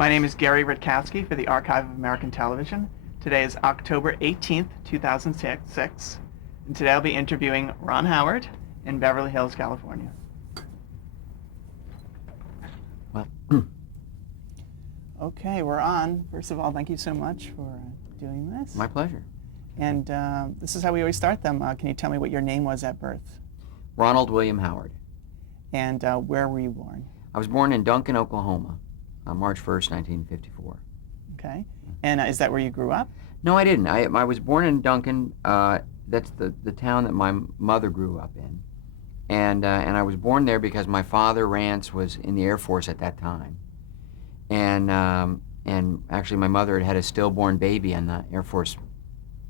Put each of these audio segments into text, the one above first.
My name is Gary Rutkowski for the Archive of American Television. Today is October 18th, 2006, and today I'll be interviewing Ron Howard in Beverly Hills, California. Well, Okay, we're on. First of all, thank you so much for doing this. my pleasure. And this is how we always start them. Can you tell me what your name was at birth? Ronald William Howard. And where were you born? I was born in Duncan, Oklahoma, on March 1st, 1954. Okay. And is that where you grew up? No, I didn't. I was born in Duncan. That's the town that my mother grew up in. And I was born there because my father, Rance, was in the Air Force at that time. And actually my mother had a stillborn baby in the Air Force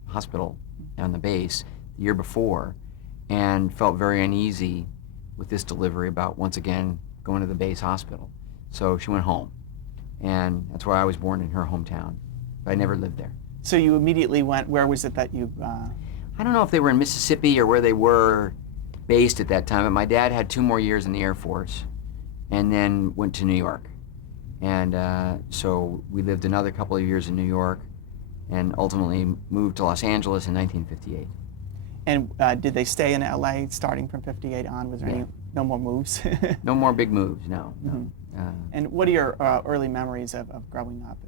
hospital on the base the year before, and felt very uneasy with this delivery about once again going to the base hospital. So she went home, and that's why I was born in her hometown, but I never lived there. So you immediately went, where was it that you... I don't know if they were in Mississippi or where they were based at that time, but my dad had 2 more years in the Air Force and then went to New York. And so we lived another couple of years in New York and ultimately moved to Los Angeles in 1958. And did they stay in LA starting from 58 on? Was there no more moves? No more big moves, no. And what are your early memories of growing up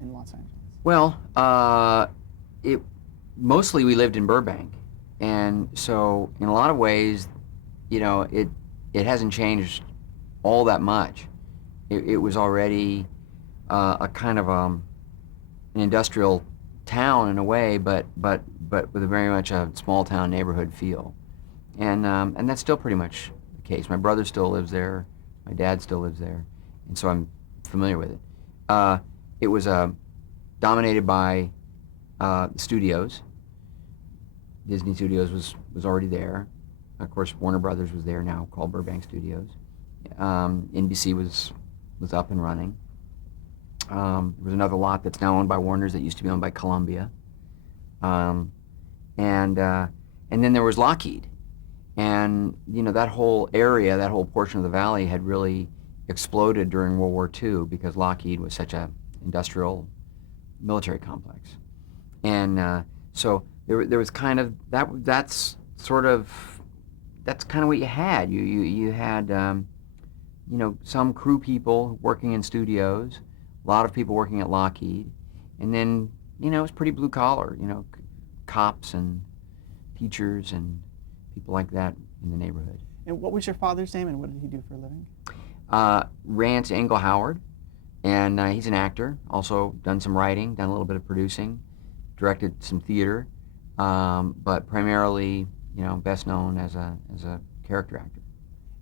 in Los Angeles? Well, mostly we lived in Burbank, and so in a lot of ways, you know, it hasn't changed all that much. It was already a kind of an industrial town in a way, but with a very much a small town neighborhood feel, and that's still pretty much the case. My brother still lives there, my dad still lives there, and so I'm familiar with it. It was dominated by studios. Disney Studios was already there. Of course, Warner Brothers was there now, called Burbank Studios. NBC was up and running. There was another lot that's now owned by Warner's that used to be owned by Columbia. And then there was Lockheed. And, you know, that whole area, that whole portion of the valley had really exploded during World War II because Lockheed was such a industrial military complex. And so there was kind of, that's kind of what you had. You had, you know, some crew people working in studios, a lot of people working at Lockheed, and then, you know, it was pretty blue collar, you know, cops and teachers and people like that in the neighborhood. And what was your father's name, and what did he do for a living? Rance Engel Howard, and he's an actor, also done some writing, done a little bit of producing, directed some theater, but primarily, you know, best known as a character actor.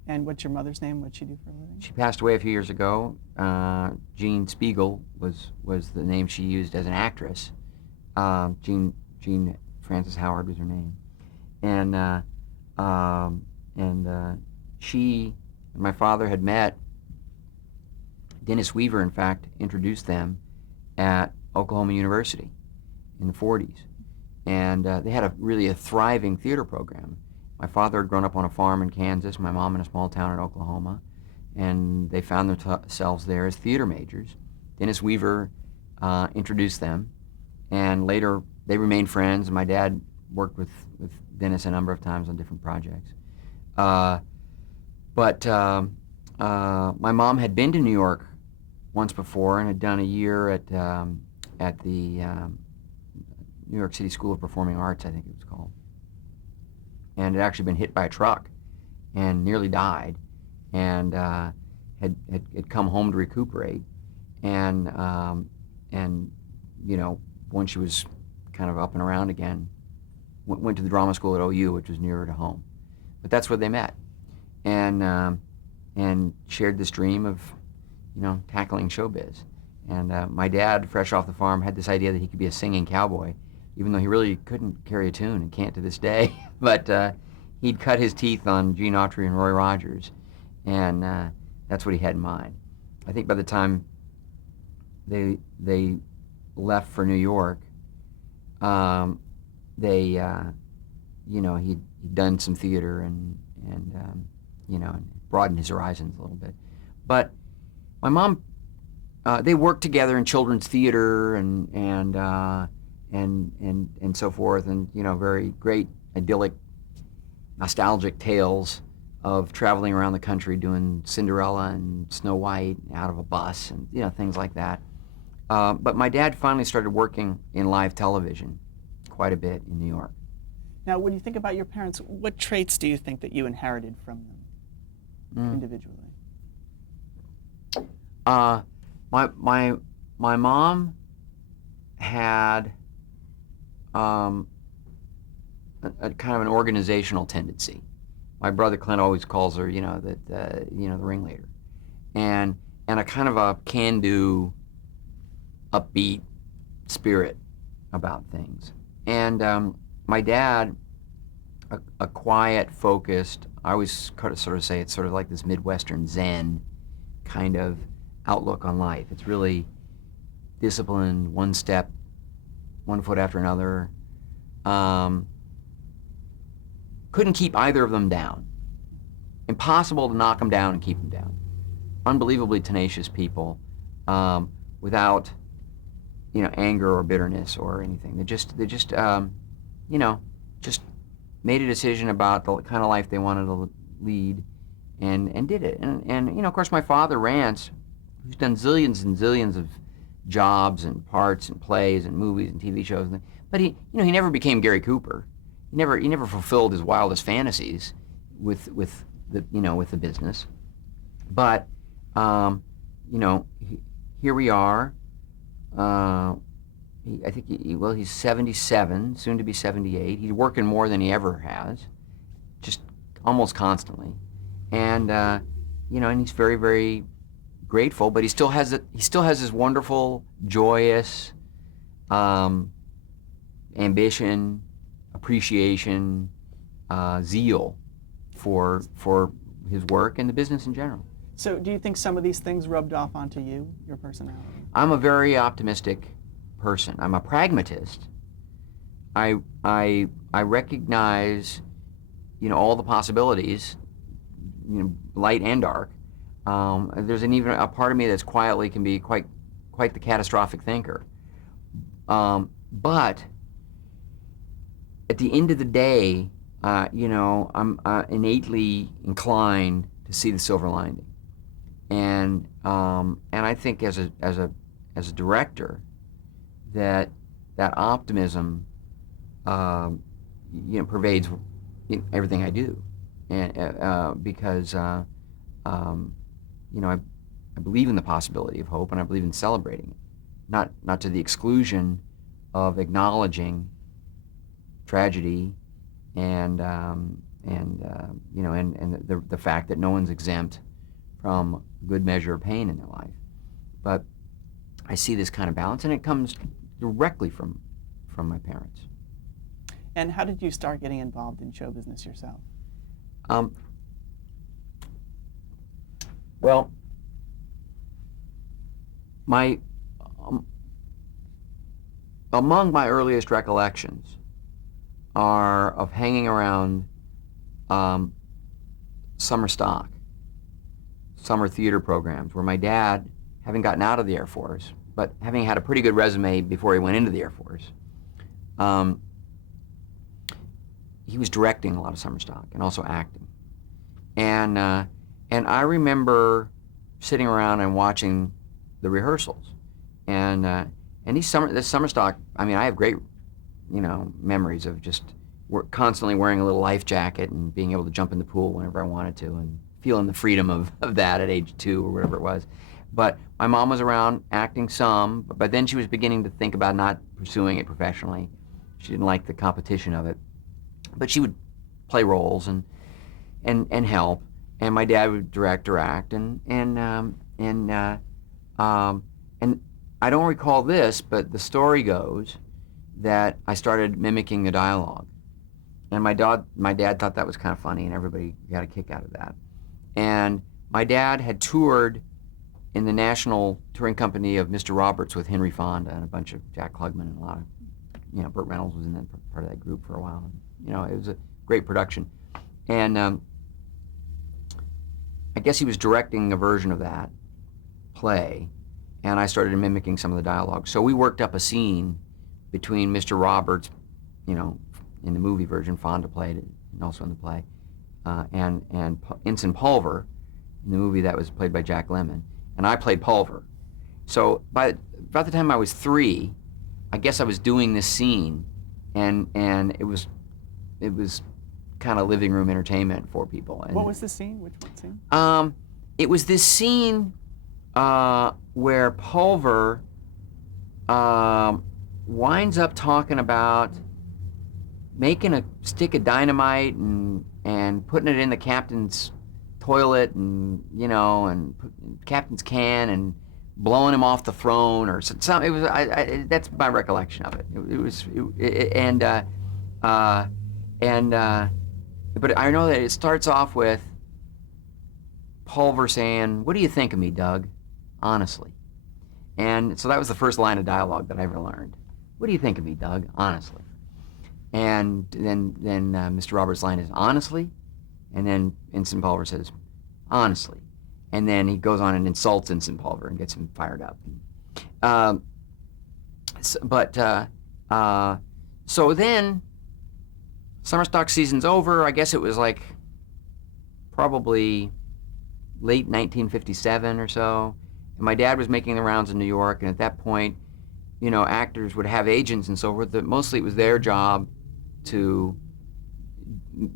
And what's your mother's name? What'd she do for a living? She passed away a few years ago. Jean Spiegel was the name she used as an actress. Jean Frances Howard was her name, and she and my father had met. Dennis Weaver, in fact, introduced them at Oklahoma University in the 40s, and they had really a thriving theater program. My father had grown up on a farm in Kansas, my mom in a small town in Oklahoma, and they found themselves there as theater majors. Dennis Weaver introduced them, and later they remained friends. My dad worked with Dennis a number of times on different projects. But my mom had been to New York once before and had done a year at the New York City School of Performing Arts, I think it was called, and had actually been hit by a truck and nearly died, and had come home to recuperate, and you know, once she was kind of up and around again, went to the drama school at OU, which was nearer to home. But that's where they met, and shared this dream of, you know, tackling showbiz. And my dad, fresh off the farm, had this idea that he could be a singing cowboy, even though he really couldn't carry a tune and can't to this day. But he'd cut his teeth on Gene Autry and Roy Rogers, and that's what he had in mind. I think by the time they left for New York, you know, he'd done some theater and you know, and broadened his horizons a little bit. But my mom they worked together in children's theater and so forth, and very great idyllic, nostalgic tales of traveling around the country doing Cinderella and Snow White out of a bus and things like that. But my dad finally started working in live television quite a bit in New York. Now, when you think about your parents, what traits do you think that you inherited from them individually? My mom had a kind of an organizational tendency. My brother Clint always calls her, the ringleader, and a kind of a can-do, upbeat spirit about things. And my dad, a quiet, focused. I always sort of say it's sort of like this Midwestern Zen kind of outlook on life. It's really disciplined, one step, one foot after another. Couldn't keep either of them down. Impossible to knock them down and keep them down. Unbelievably tenacious people, without anger or bitterness or anything. They just made a decision about the kind of life they wanted to lead, and did it. And of course, my father Rance, who's done zillions and zillions of jobs and parts and plays and movies and TV shows, but he never became Gary Cooper. He never fulfilled his wildest fantasies with the business. But here we are. I think he's 77, soon to be 78. He's working more than he ever has, just almost constantly, and and he's very, very grateful. But he still has this wonderful, joyous ambition, appreciation, zeal for his work and the business in general. So do you think some of these things rubbed off onto you, your personality? I'm a very optimistic person. I'm a pragmatist. I recognize, all the possibilities, light and dark. There's even a part of me that's quietly can be quite the catastrophic thinker. But at the end of the day, I'm innately inclined to see the silver lining. And I think as a director, that optimism pervades everything I do, and because I believe in the possibility of hope, and I believe in celebrating it, not to the exclusion of acknowledging tragedy and the fact that no one's exempt from a good measure of pain in their life. But I see this kind of balance, and it comes directly from my parents. And how did you start getting involved in show business yourself? Well, among my earliest recollections are of hanging around summer stock, summer theater programs, where my dad, having gotten out of the Air Force, but having had a pretty good resume before he went into the Air Force, he was directing a lot of summer stock and also acting. And I remember sitting around and watching the rehearsals. And this summer stock, I have great, memories of just constantly wearing a little life jacket and being able to jump in the pool whenever I wanted to, and feeling the freedom of that at age 2 or whatever it was. But my mom was around acting some, but then she was beginning to think about not pursuing it professionally. She didn't like the competition of it. But she would play roles and help, and my dad would direct or act, and I don't recall this, but the story goes that I started mimicking the dialogue, and my dad thought that was kind of funny, and everybody got a kick out of that. And my dad had toured in the national touring company of Mr. Roberts with Henry Fonda and a bunch of Jack Klugman, and a lot of, Burt Reynolds was in that part of that group for a while. It was a great production. And I guess he was directing a version of that play, and I started mimicking some of the dialogue. So we worked up a scene between Mr. Roberts, you know, in the movie version, Fonda played it, and also in the play, and Ensign Pulver in the movie that was played by Jack Lemmon, and I played Pulver. So by about the time I was 3, I guess I was doing this scene, and it was kind of living room entertainment for people. And, What was the scene? Which one scene? it was this scene where Pulver winds up talking about making a stick of dynamite and putting it in the captain's toilet, and captain's can, and blowing him off the throne or some. It was that's my recollection of it. But I know that it starts off with Pulver saying, "What do you think of me, Doug? Honestly." And so that was the first line of dialogue that I ever learned. "What do you think of me, Doug? Honestly." And then Mr. Roberts' line is, "Honestly?" And then Ensign Pulver says, "Honestly." And then he goes on and insults Ensign Pulver and gets him fired up. So then summer stock season's over. I guess it was like probably late 1957 or so. And my dad was making the rounds in New York, and at that point, actors would have agents and so forth. But mostly it was their job to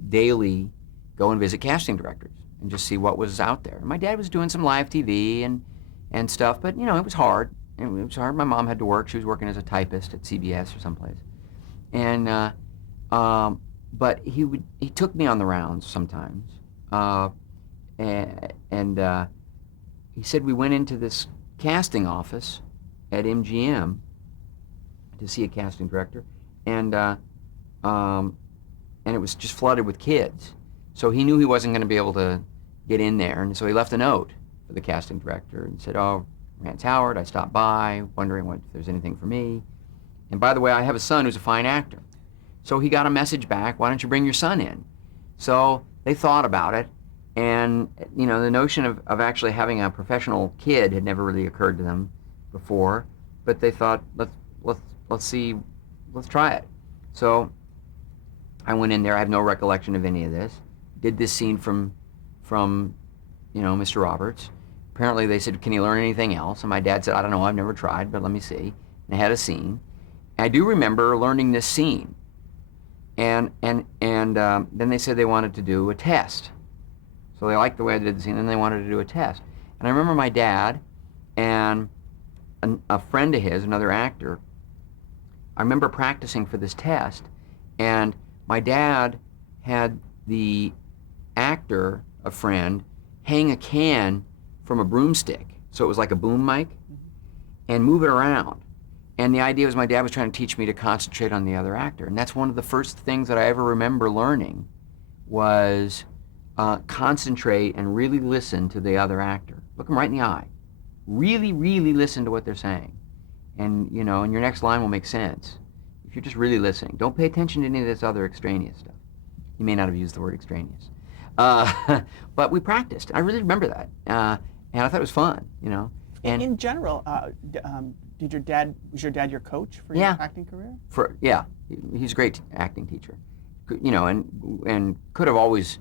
daily go and visit casting directors and just see what was out there. And my dad was doing some live TV and stuff, but it was hard. It was hard. My mom had to work. She was working as a typist at CBS or someplace. And but he took me on the rounds sometimes. And he said we went into this casting office at MGM to see a casting director, and it was just flooded with kids. So he knew he wasn't going to be able to get in there, and so he left a note for the casting director and said, "Oh, Rance Howard, I stopped by, wondering if there's anything for me. And by the way, I have a son who's a fine actor." So he got a message back, "Why don't you bring your son in?" So they thought about it, and the notion of actually having a professional kid had never really occurred to them before, but they thought, let's see, let's try it. So I went in there. I have no recollection of any of this. Did this scene from Mr. Roberts. Apparently they said, "Can you learn anything else?" And my dad said, "I don't know, I've never tried, but let me see." And I had a scene. And I do remember learning this scene. And then they said they wanted to do a test. So they liked the way I did the scene, and they wanted to do a test. And I remember my dad and a friend of his, another actor, I remember practicing for this test, and my dad had the actor, a friend, hang a can from a broomstick, so it was like a boom mic, and move it around. And the idea was my dad was trying to teach me to concentrate on the other actor. And that's one of the first things that I ever remember learning was concentrate and really listen to the other actor. Look them right in the eye. Really, really listen to what they're saying. And, and your next line will make sense if you're just really listening. Don't pay attention to any of this other extraneous stuff. You may not have used the word extraneous. But we practiced. I really remember that. And I thought it was fun, And in general, was your dad your coach for your acting career? He's a great acting teacher, and could have always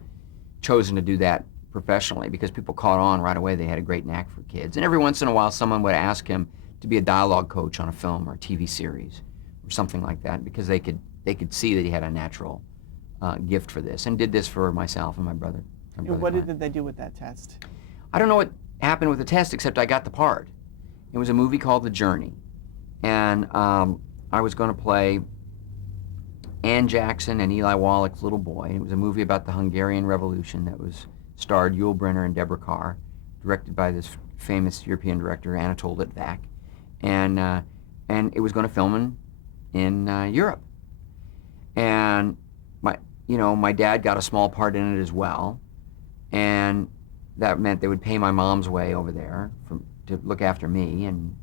chosen to do that professionally because people caught on right away. They had a great knack for kids, and every once in a while, someone would ask him to be a dialogue coach on a film or a TV series or something like that because they could see that he had a natural gift for this, and did this for myself and my brother. And what did they do with that test? I don't know what happened with the test, except I got the part. It was a movie called The Journey, and I was going to play Ann Jackson and Eli Wallach's little boy. It was a movie about the Hungarian Revolution that starred Yul Brynner and Deborah Kerr, directed by this famous European director Anatole Litvak, and it was going to film in Europe. And my dad got a small part in it as well, and that meant they would pay my mom's way over there to look after me, and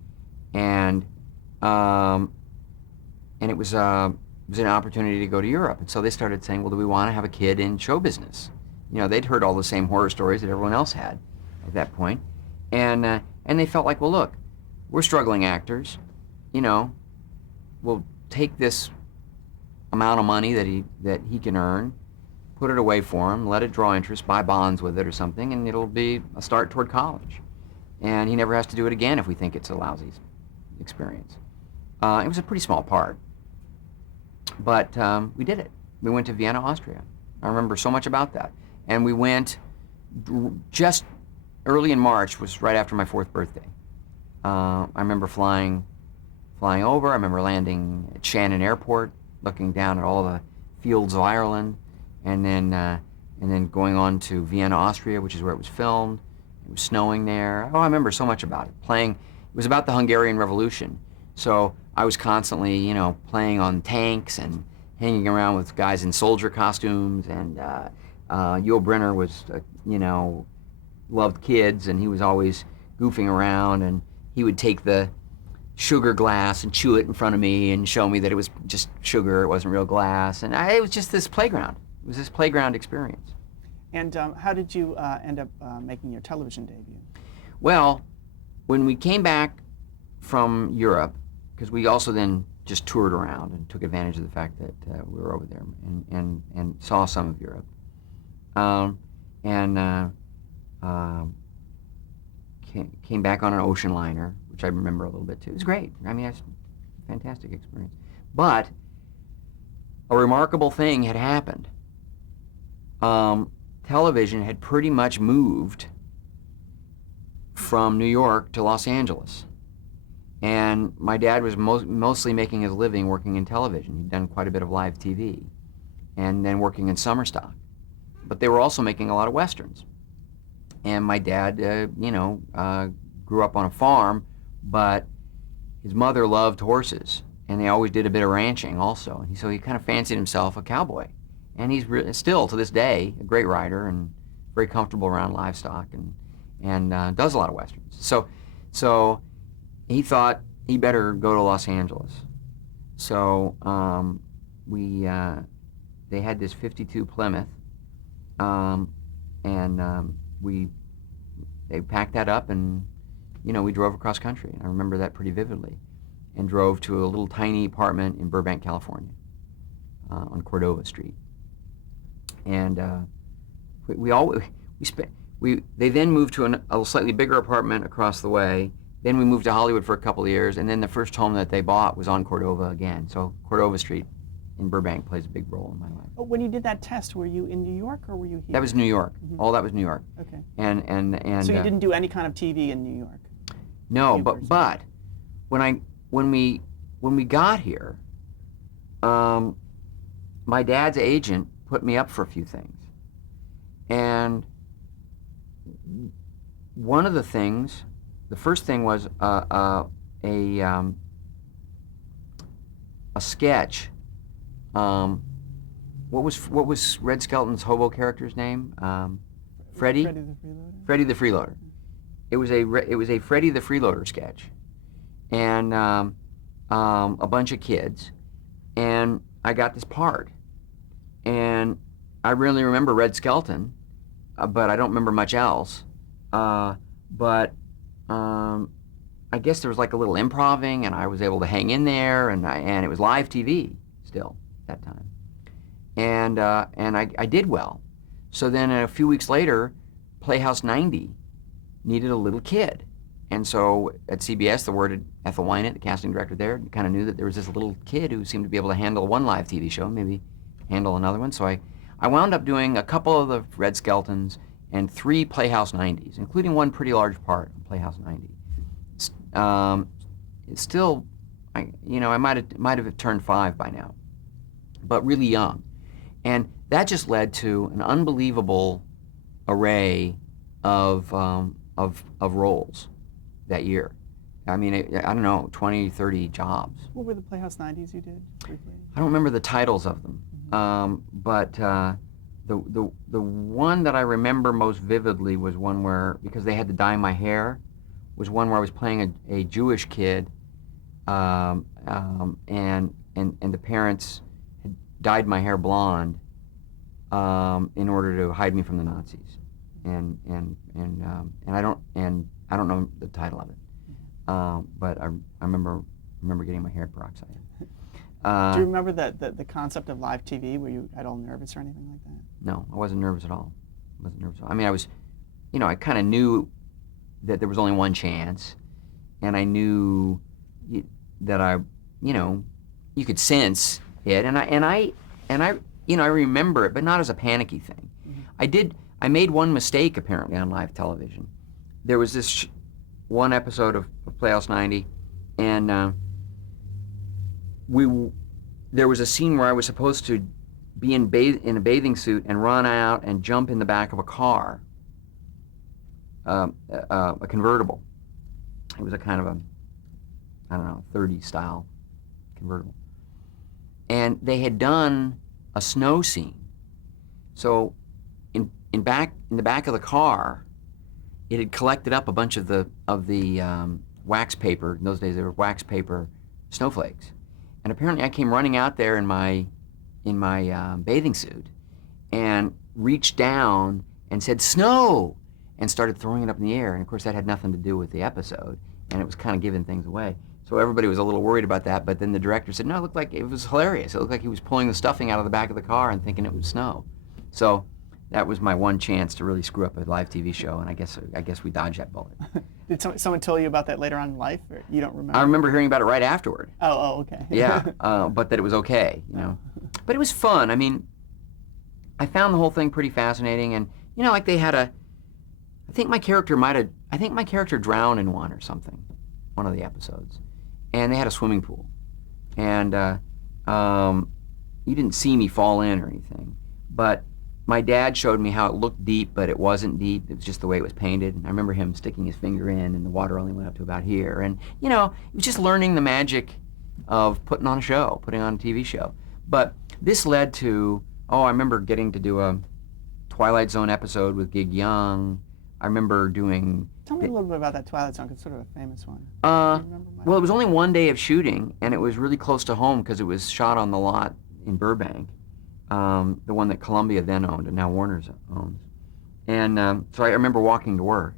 it was an opportunity to go to Europe. And so they started saying, "Well, do we want to have a kid in show business?" They'd heard all the same horror stories that everyone else had at that point, and they felt like, well, look, we're struggling actors, you know, we'll take this amount of money that he can earn, put it away for him, let it draw interest, buy bonds with it or something, and it'll be a start toward college. And he never has to do it again if we think it's a lousy experience. It was a pretty small part, but we did it. We went to Vienna, Austria. I remember so much about that. And we went just early in March, was right after my 4th birthday. I remember flying over. I remember landing at Shannon Airport, looking down at all the fields of Ireland, and then going on to Vienna, Austria, which is where it was filmed. It was snowing there. Oh, I remember so much about it. It was about the Hungarian Revolution. So I was constantly, you know, playing on tanks and hanging around with guys in soldier costumes. And Yul Brynner was, you know, loved kids, and he was always goofing around. And he would take the sugar glass and chew it in front of me and show me that it was just sugar, it wasn't real glass. And it was just this playground. It was this playground experience. And how did you end up making your television debut? Well, when we came back from Europe, because we also then just toured around and took advantage of the fact that we were over there and saw some of Europe, came back on an ocean liner, which I remember a little bit too. It was great. I mean, it's a fantastic experience. But a remarkable thing had happened. Television had pretty much moved from New York to Los Angeles. And my dad was mostly making his living working in television. He'd done quite a bit of live TV and then working in summer stock. But they were also making a lot of Westerns. And my dad, grew up on a farm, but his mother loved horses, and they always did a bit of ranching also. And so he kind of fancied himself a cowboy. And he's still, to this day, a great rider and very comfortable around livestock and does a lot of Westerns. So he thought he better go to Los Angeles. So they had this 52 Plymouth, they packed that up and, we drove across country. I remember that pretty vividly, and drove to a little tiny apartment in Burbank, California, on Cordova Street. And they then moved to a slightly bigger apartment across the way. Then we moved to Hollywood for a couple of years, and then the first home that they bought was on Cordova again. So Cordova Street in Burbank plays a big role in my life. Oh, when you did that test, were you in New York or were you here? That was New York. Mm-hmm. All that was New York. Okay. And so you didn't do any kind of TV in New York? No, but when we got here, my dad's agent put me up for a few things, and one of the things, the first thing was a sketch. What was Red Skelton's hobo character's name? Freddie. Freddie the Freeloader. Freddie the Freeloader. It was a Freddie the Freeloader sketch, and a bunch of kids, and I got this part. And I really remember Red Skelton, but I don't remember much else. But I guess there was like a little improving, and I was able to hang in there, and it was live TV still at that time. And I did well. So then a few weeks later, Playhouse 90 needed a little kid. And so at CBS, the word had Ethel Wynant, the casting director there, kind of knew that there was this little kid who seemed to be able to handle one live TV show, maybe handle another one. So I wound up doing a couple of the Red Skeltons and 3 Playhouse 90s, including one pretty large part of Playhouse 90. It's still, I might have turned 5 by now, but really young. And that just led to an unbelievable array of roles that year. I mean, I don't know, 20, 30 jobs. What were the Playhouse 90s you did briefly? I don't remember the titles of them, but the one that I remember most vividly was one where, because they had to dye my hair, was one where I was playing a Jewish kid, and the parents had dyed my hair blonde in order to hide me from the Nazis, and I don't know the title of it, But I remember getting my hair peroxide. Do you remember the concept of live TV? Were you at all nervous or anything like that? No, I wasn't nervous at all. I mean, I was, I kind of knew that there was only one chance, and I knew that you could sense it, and I remember it, but not as a panicky thing. Mm-hmm. I made one mistake apparently on live television. There was this one episode of Playhouse 90, and there was a scene where I was supposed to be in a bathing suit and run out and jump in the back of a car, a convertible. It was a kind of I don't know, 30s style convertible. And they had done a snow scene. So in the back of the car, it had collected up a bunch of the wax paper. In those days, they were wax paper snowflakes. And apparently, I came running out there in my bathing suit, and reached down and said "snow," and started throwing it up in the air. And of course, that had nothing to do with the episode, and it was kind of giving things away. So everybody was a little worried about that. But then the director said, "No, it looked like it was hilarious. It looked like he was pulling the stuffing out of the back of the car and thinking it was snow." So that was my one chance to really screw up a live TV show, and I guess we dodged that bullet. Did someone tell you about that later on in life, or you don't remember? I remember hearing about it right afterward. Oh, okay. Yeah, but that it was okay, But it was fun. I mean, I found the whole thing pretty fascinating, and like they had I think my character drowned in one of the episodes, and they had a swimming pool, and you didn't see me fall in or anything, but my dad showed me how it looked deep, but it wasn't deep. It was just the way it was painted. And I remember him sticking his finger in, and the water only went up to about here. And, it was just learning the magic of putting on a TV show. But this led to, I remember getting to do a Twilight Zone episode with Gig Young. I remember doing... Tell me a little bit about that Twilight Zone, 'cause it's sort of a famous one. Well, it was only one day of shooting, and it was really close to home because it was shot on the lot in Burbank. The one that Columbia then owned and now Warner's owns. And so I remember walking to work.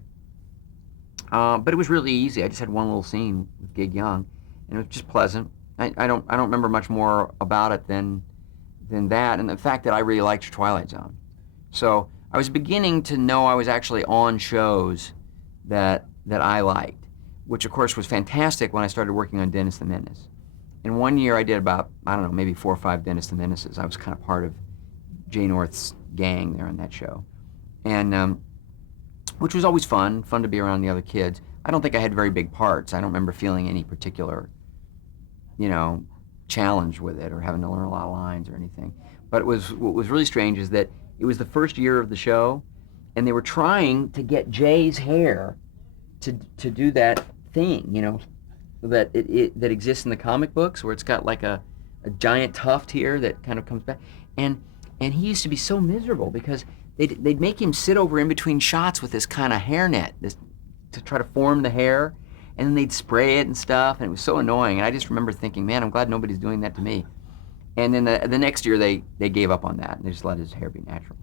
But it was really easy. I just had one little scene with Gig Young, and it was just pleasant. I don't remember much more about it than that, and the fact that I really liked Twilight Zone. So I was beginning to know I was actually on shows that I liked, which of course was fantastic when I started working on Dennis the Menace. In 1 year, I did about, I don't know, maybe 4 or 5 Dennis the Menaces. I was kind of part of Jay North's gang there on that show. And, which was always fun to be around the other kids. I don't think I had very big parts. I don't remember feeling any particular, challenge with it or having to learn a lot of lines or anything. But what was really strange is that it was the first year of the show, and they were trying to get Jay's hair to do that thing, that that exists in the comic books, where it's got like a giant tuft here that kind of comes back, and he used to be so miserable because they'd make him sit over in between shots with this kind of hairnet to try to form the hair, and then they'd spray it and stuff, and it was so annoying. And I just remember thinking, man, I'm glad nobody's doing that to me. And then the next year they gave up on that and they just let his hair be natural.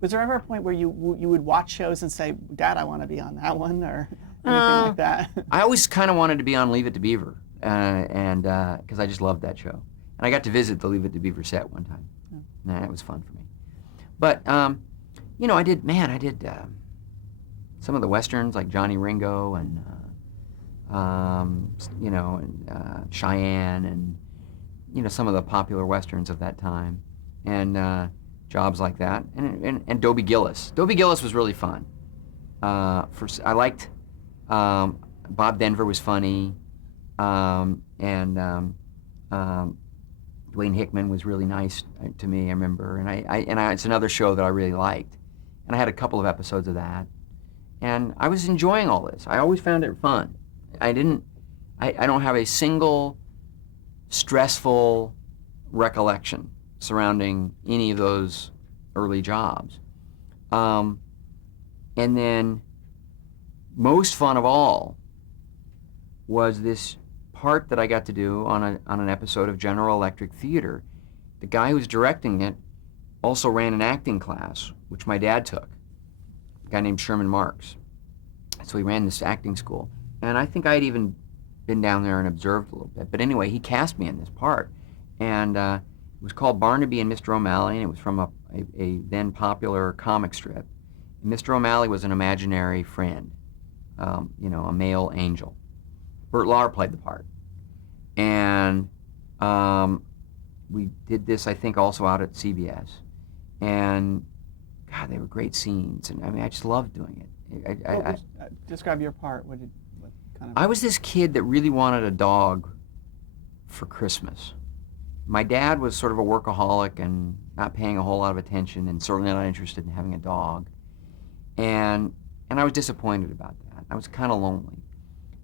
Was there ever a point where you would watch shows and say, "Dad, I want to be on that one," or anything like that? I always kind of wanted to be on Leave It to Beaver, and because I just loved that show, and I got to visit the Leave It to Beaver set one time, and that was fun for me. But I did some of the westerns like Johnny Ringo and Cheyenne and some of the popular westerns of that time, and jobs like that, and Dobie Gillis. Dobie Gillis was really fun. I liked Bob Denver was funny, and Dwayne Hickman was really nice to me. I remember, and it's another show that I really liked, and I had a couple of episodes of that, and I was enjoying all this. I always found it fun. I don't have a single stressful recollection surrounding any of those early jobs. And then most fun of all was this part that I got to do on an episode of General Electric Theater. The guy who was directing it also ran an acting class, which my dad took, a guy named Sherman Marks. So he ran this acting school, and I think I'd even been down there and observed a little bit. But anyway, he cast me in this part, and it was called Barnaby and Mr. O'Malley, and it was from a then popular comic strip. And Mr. O'Malley was an imaginary friend, a male angel. Bert Lahr played the part, and we did this, I think, also out at CBS, and God, they were great scenes, and I mean, I just loved doing it. Describe your part. What kind of? I was this kid that really wanted a dog for Christmas. My dad was sort of a workaholic and not paying a whole lot of attention, and certainly not interested in having a dog. And I was disappointed about that. I was kind of lonely,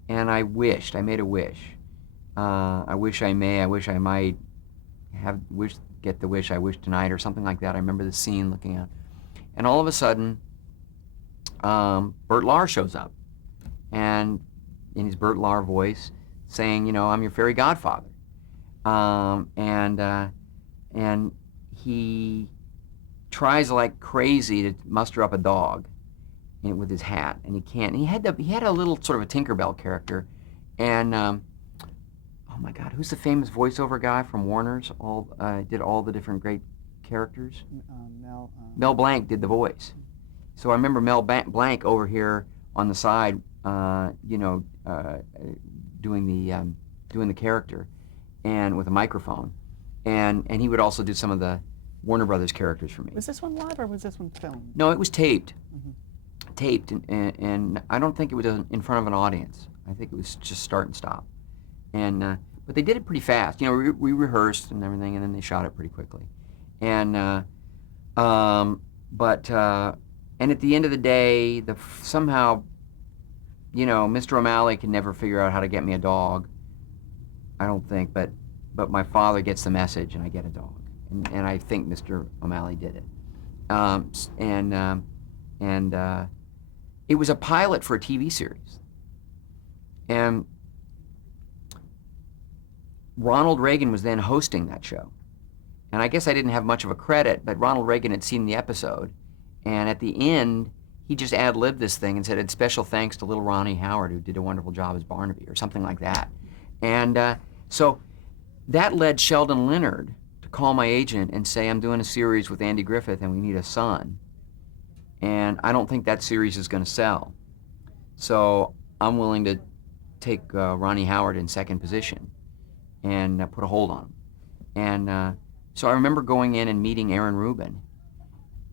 and I made a wish. I wish I might get the wish I wish tonight, or something like that. I remember the scene looking out, and all of a sudden, Bert Lahr shows up, and in his Bert Lahr voice, saying, I'm your fairy godfather. And he tries like crazy to muster up a dog with his hat, and he can't. And he had a little sort of a Tinkerbell character, and oh my God, who's the famous voiceover guy from Warner's? Did all the different great characters. Mel Blanc did the voice. So I remember Mel Blanc over here on the side, doing the character, and with a microphone, and he would also do some of the Warner Brothers characters for me. Was this one live or was this one filmed? No, it was taped. Mm-hmm. Taped, and I don't think it was in front of an audience. I think it was just start and stop. And but they did it pretty fast. We rehearsed and everything, and then they shot it pretty quickly. And and at the end of the day, somehow, Mr. O'Malley can never figure out how to get me a dog. I don't think, but my father gets the message, and I get a dog. And I think Mr. O'Malley did it. It was a pilot for a TV series. And Ronald Reagan was then hosting that show. And I guess I didn't have much of a credit, but Ronald Reagan had seen the episode. And at the end, he just ad-libbed this thing and said, "It's special thanks to little Ronnie Howard, who did a wonderful job as Barnaby," or something like that. And so that led Sheldon Leonard to call my agent and say, "I'm doing a series with Andy Griffith, and we need a son. And I don't think that series is going to sell. So I'm willing to take Ronnie Howard in second position and put a hold on him." And so I remember going in and meeting Aaron Rubin.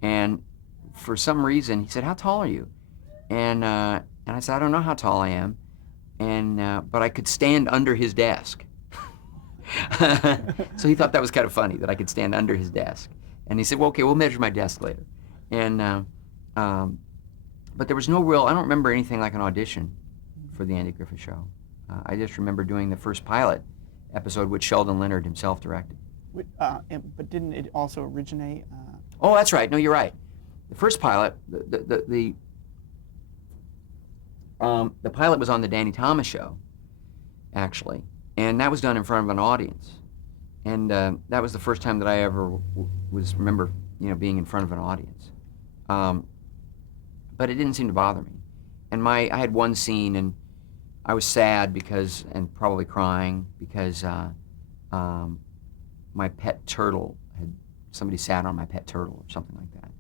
And for some reason, he said, "How tall are you?" And I said, "I don't know how tall I am." But I could stand under his desk. So he thought that was kind of funny, that I could stand under his desk. And he said, "Well, okay, we'll measure my desk later." And but there was no real, I don't remember anything like an audition for the Andy Griffith Show. I just remember doing the first pilot episode, which Sheldon Leonard himself directed. But didn't it also originate? Oh, that's right. No, you're right. The first pilot, the pilot was on the Danny Thomas Show, actually, and that was done in front of an audience, and that was the first time that I ever remember being in front of an audience. But it didn't seem to bother me, and I had one scene, and I was sad and probably crying because my pet turtle somebody sat on my pet turtle or something like that.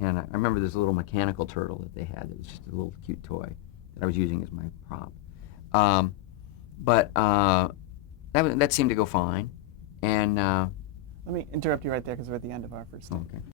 And I remember this little mechanical turtle that they had that was just a little cute toy that I was using as my prop. But that seemed to go fine. And let me interrupt you right there because we're at the end of our first. Okay.